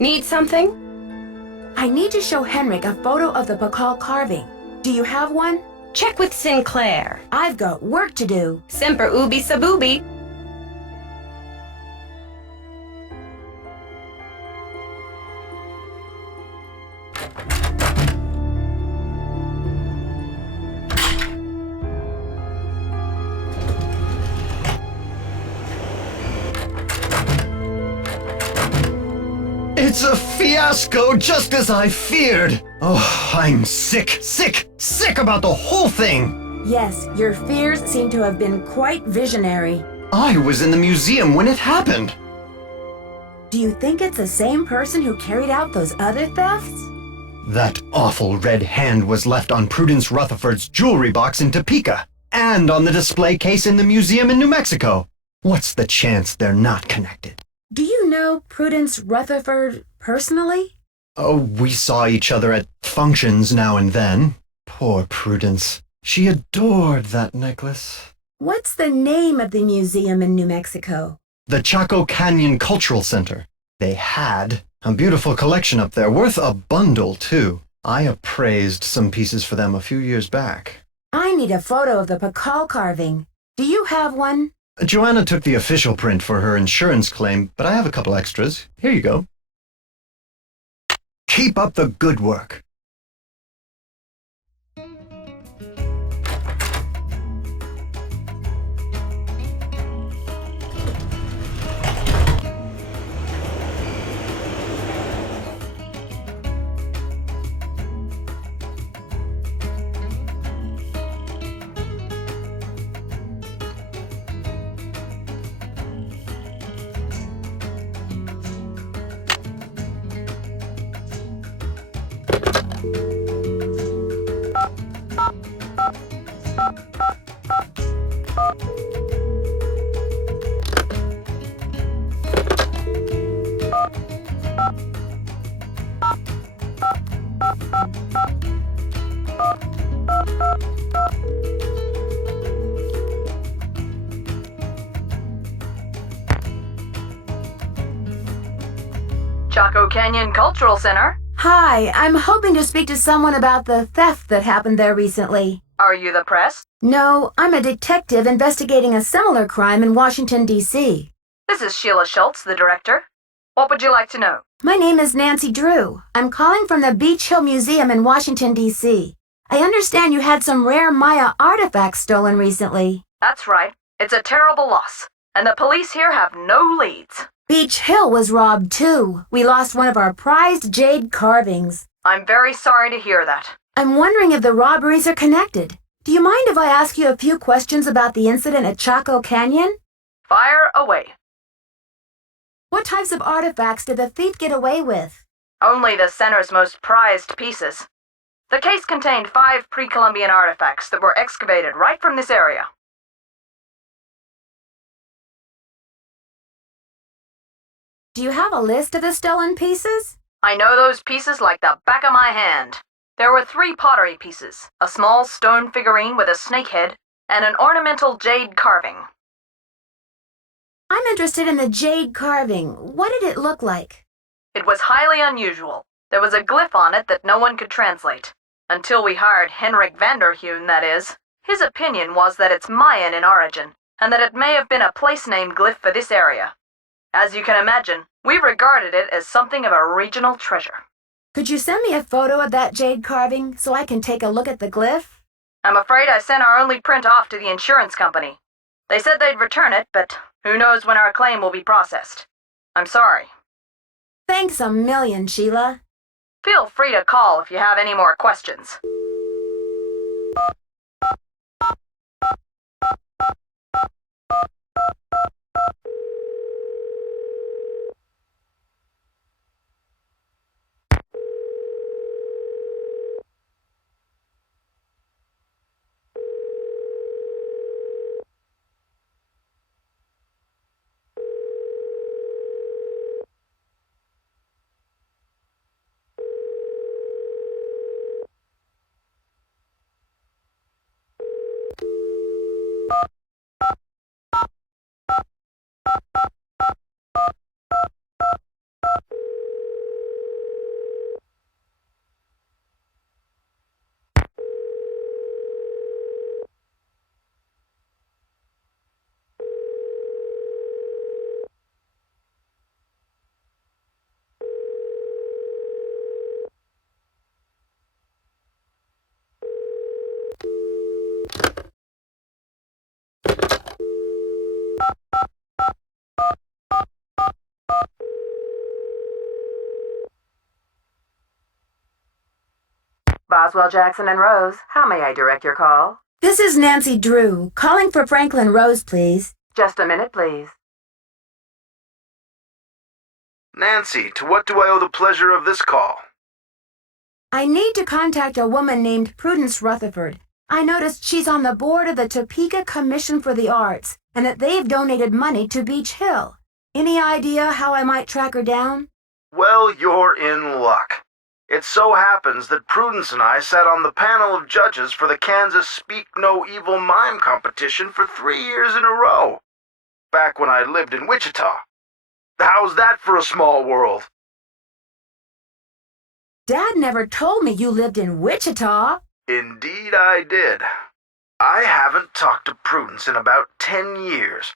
Need something? I need to show Henrik a photo of the Pakal carving. Do you have one? Check with Sinclair. I've got work to do. Semper ubi sub ubi. It's a fiasco, just as I feared. Oh, I'm sick about the whole thing. Yes, your fears seem to have been quite visionary. I was in the museum when it happened. Do you think it's the same person who carried out those other thefts? That awful red hand was left on Prudence Rutherford's jewelry box in Topeka, and on the display case in the museum in New Mexico. What's the chance they're not connected? Do you know Prudence Rutherford personally? Oh, we saw each other at functions now and then. Poor Prudence. She adored that necklace. What's the name of the museum in New Mexico? The Chaco Canyon Cultural Center. They had a beautiful collection up there, worth a bundle, too. I appraised some pieces for them a few years back. I need a photo of the Pakal carving. Do you have one? Joanna took the official print for her insurance claim, but I have a couple extras. Here you go. Keep up the good work. Chaco Canyon Cultural Center. Hi, I'm hoping to speak to someone about the theft that happened there recently. Are you the press? No, I'm a detective investigating a similar crime in Washington, D.C. This is Sheila Schultz, the director. What would you like to know? My name is Nancy Drew. I'm calling from the Beach Hill Museum in Washington, D.C. I understand you had some rare Maya artifacts stolen recently. That's right. It's a terrible loss. And the police here have no leads. Beach Hill was robbed, too. We lost one of our prized jade carvings. I'm very sorry to hear that. I'm wondering if the robberies are connected. Do you mind if I ask you a few questions about the incident at Chaco Canyon? Fire away. What types of artifacts did the thief get away with? Only the center's most prized pieces. The case contained 5 pre-Columbian artifacts that were excavated right from this area. Do you have a list of the stolen pieces? I know those pieces like the back of my hand. There were 3 pottery pieces, a small stone figurine with a snake head, and an ornamental jade carving. I'm interested in the jade carving. What did it look like? It was highly unusual. There was a glyph on it that no one could translate. Until we hired Henrik Vanderheun, that is. His opinion was that it's Mayan in origin, and that it may have been a place-name glyph for this area. As you can imagine, we regarded it as something of a regional treasure. Could you send me a photo of that jade carving so I can take a look at the glyph? I'm afraid I sent our only print off to the insurance company. They said they'd return it, but who knows when our claim will be processed. I'm sorry. Thanks a million, Sheila. Feel free to call if you have any more questions. Boswell, Jackson, and Rose, how may I direct your call? This is Nancy Drew, calling for Franklin Rose, please. Just a minute, please. Nancy, to what do I owe the pleasure of this call? I need to contact a woman named Prudence Rutherford. I noticed she's on the board of the Topeka Commission for the Arts, and that they've donated money to Beach Hill. Any idea how I might track her down? Well, you're in luck. It so happens that Prudence and I sat on the panel of judges for the Kansas Speak No Evil Mime competition for 3 years in a row, back when I lived in Wichita. How's that for a small world? Dad never told me you lived in Wichita. Indeed I did. I haven't talked to Prudence in about 10 years.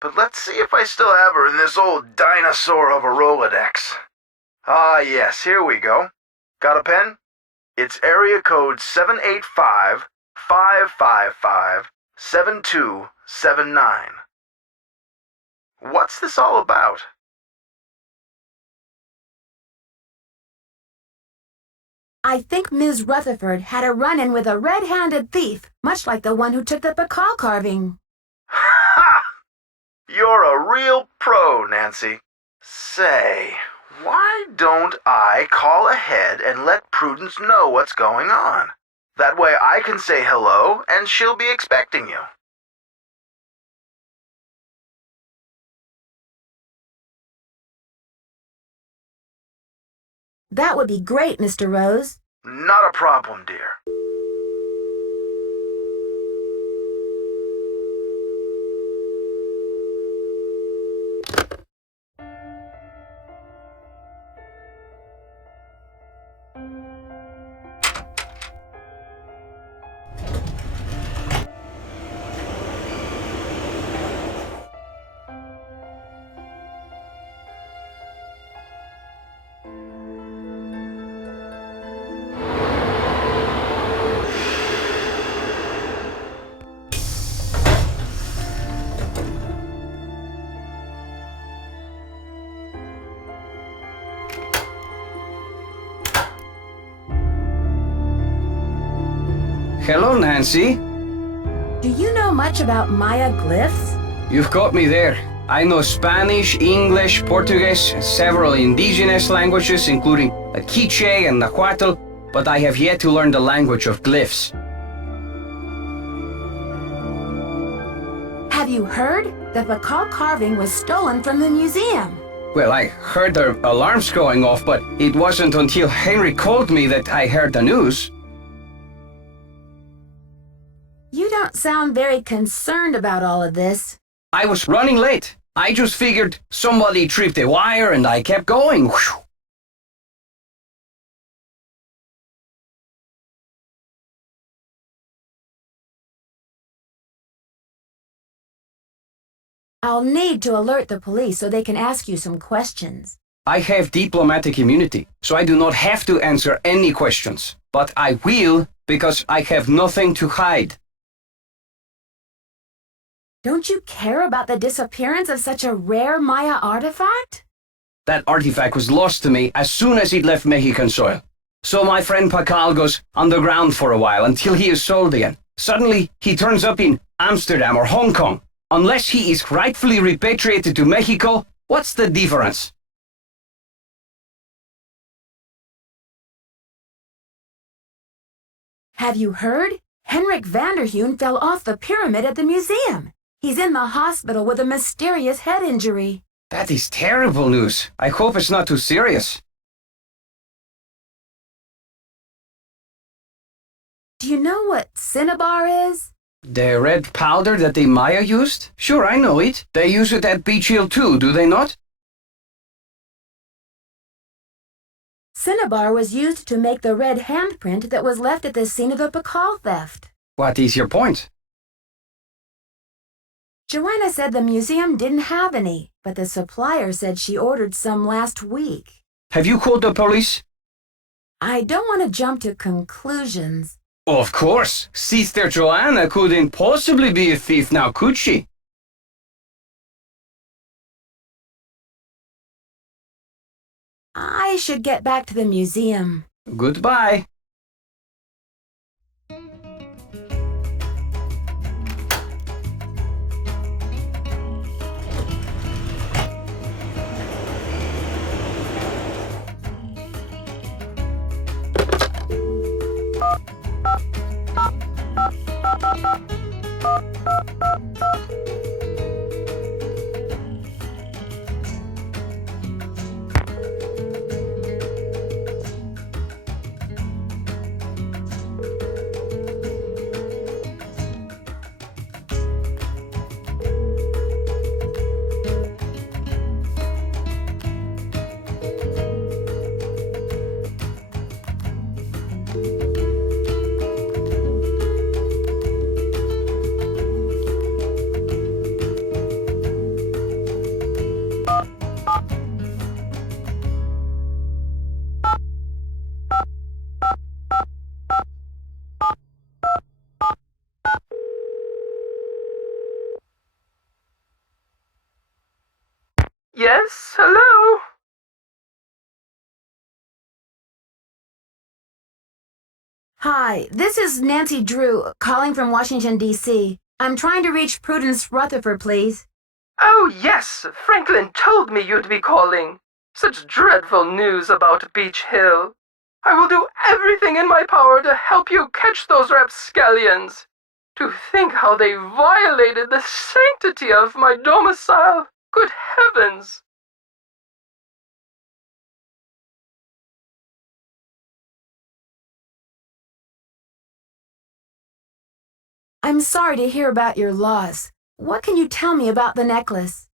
But let's see if I still have her in this old dinosaur of a Rolodex. Ah, yes, here we go. Got a pen? It's area code 785-555-7279. What's this all about? I think Ms. Rutherford had a run-in with a red-handed thief, much like the one who took the Bacall carving. Ha! You're a real pro, Nancy. Say, why don't I call ahead and let Prudence know what's going on? That way I can say hello and she'll be expecting you. That would be great, Mr. Rose. Not a problem, dear. Hello, Nancy. Do you know much about Maya glyphs? You've got me there. I know Spanish, English, Portuguese, several indigenous languages, including Quiche and Nahuatl, but I have yet to learn the language of glyphs. Have you heard? The Bacall carving was stolen from the museum. Well, I heard the alarms going off, but it wasn't until Henry called me that I heard the news. You don't sound very concerned about all of this. I was running late. I just figured somebody tripped a wire and I kept going. Whew. I'll need to alert the police so they can ask you some questions. I have diplomatic immunity, so I do not have to answer any questions. But I will, because I have nothing to hide. Don't you care about the disappearance of such a rare Maya artifact? That artifact was lost to me as soon as it left Mexican soil. So my friend Bacall goes underground for a while until he is sold again. Suddenly, he turns up in Amsterdam or Hong Kong. Unless he is rightfully repatriated to Mexico, what's the difference? Have you heard? Henrik Vanderheun fell off the pyramid at the museum. He's in the hospital with a mysterious head injury. That is terrible news. I hope it's not too serious. Do you know what cinnabar is? The red powder that the Maya used? Sure, I know it. They use it at Beach Hill too, do they not? Cinnabar was used to make the red handprint that was left at the scene of the Bacall theft. What is your point? Joanna said the museum didn't have any, but the supplier said she ordered some last week. Have you called the police? I don't want to jump to conclusions. Of course. Sister Joanna couldn't possibly be a thief now, could she? I should get back to the museum. Goodbye. Yes, hello? Hi, this is Nancy Drew, calling from Washington, D.C. I'm trying to reach Prudence Rutherford, please. Oh, yes, Franklin told me you'd be calling. Such dreadful news about Beach Hill. I will do everything in my power to help you catch those rapscallions. To think how they violated the sanctity of my domicile. Good heavens! I'm sorry to hear about your loss. What can you tell me about the necklace?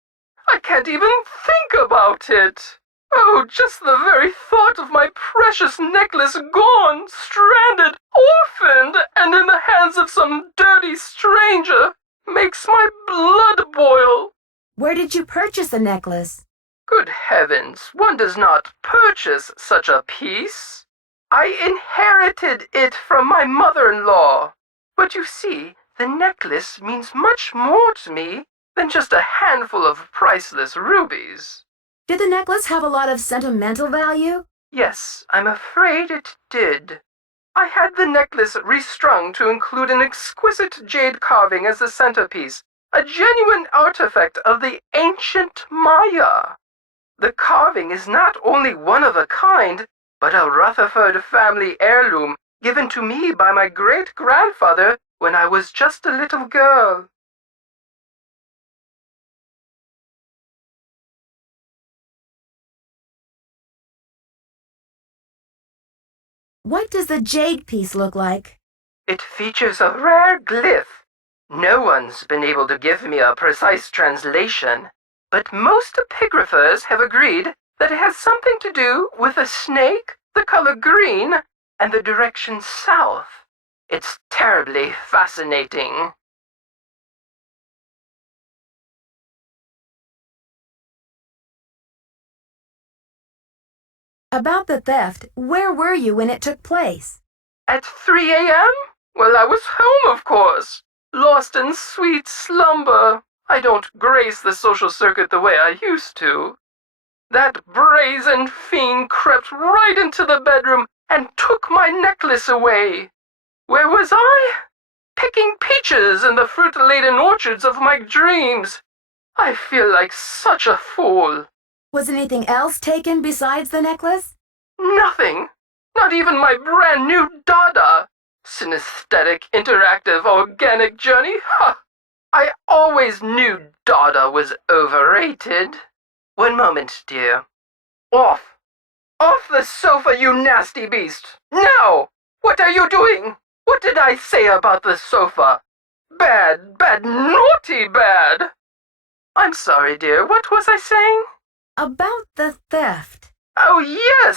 I can't even think about it. Oh, just the very thought of my precious necklace gone, stranded, orphaned, and in the hands of some dirty stranger makes my blood boil. Where did you purchase the necklace? Good heavens, one does not purchase such a piece. I inherited it from my mother-in-law. But you see, the necklace means much more to me than just a handful of priceless rubies. Did the necklace have a lot of sentimental value? Yes, I'm afraid it did. I had the necklace restrung to include an exquisite jade carving as the centerpiece, a genuine artifact of the ancient Maya. The carving is not only one of a kind, but a Rutherford family heirloom given to me by my great-grandfather when I was just a little girl. What does the jade piece look like? It features a rare glyph. No one's been able to give me a precise translation, but most epigraphers have agreed that it has something to do with a snake, the color green, and the direction south. It's terribly fascinating. About the theft, where were you when it took place? At 3 a.m.? Well, I was home, of course. Lost in sweet slumber. I don't grace the social circuit the way I used to. That brazen fiend crept right into the bedroom and took my necklace away. Where was I? Picking peaches in the fruit-laden orchards of my dreams. I feel like such a fool. Was anything else taken besides the necklace? Nothing. Not even my brand new Dada. Synesthetic, interactive, organic journey? Ha! I always knew Dada was overrated. One moment, dear. Off! Off the sofa, you nasty beast! Now! What are you doing? What did I say about the sofa? Bad, bad, naughty bad! I'm sorry, dear. What was I saying? About the theft. Oh, yes!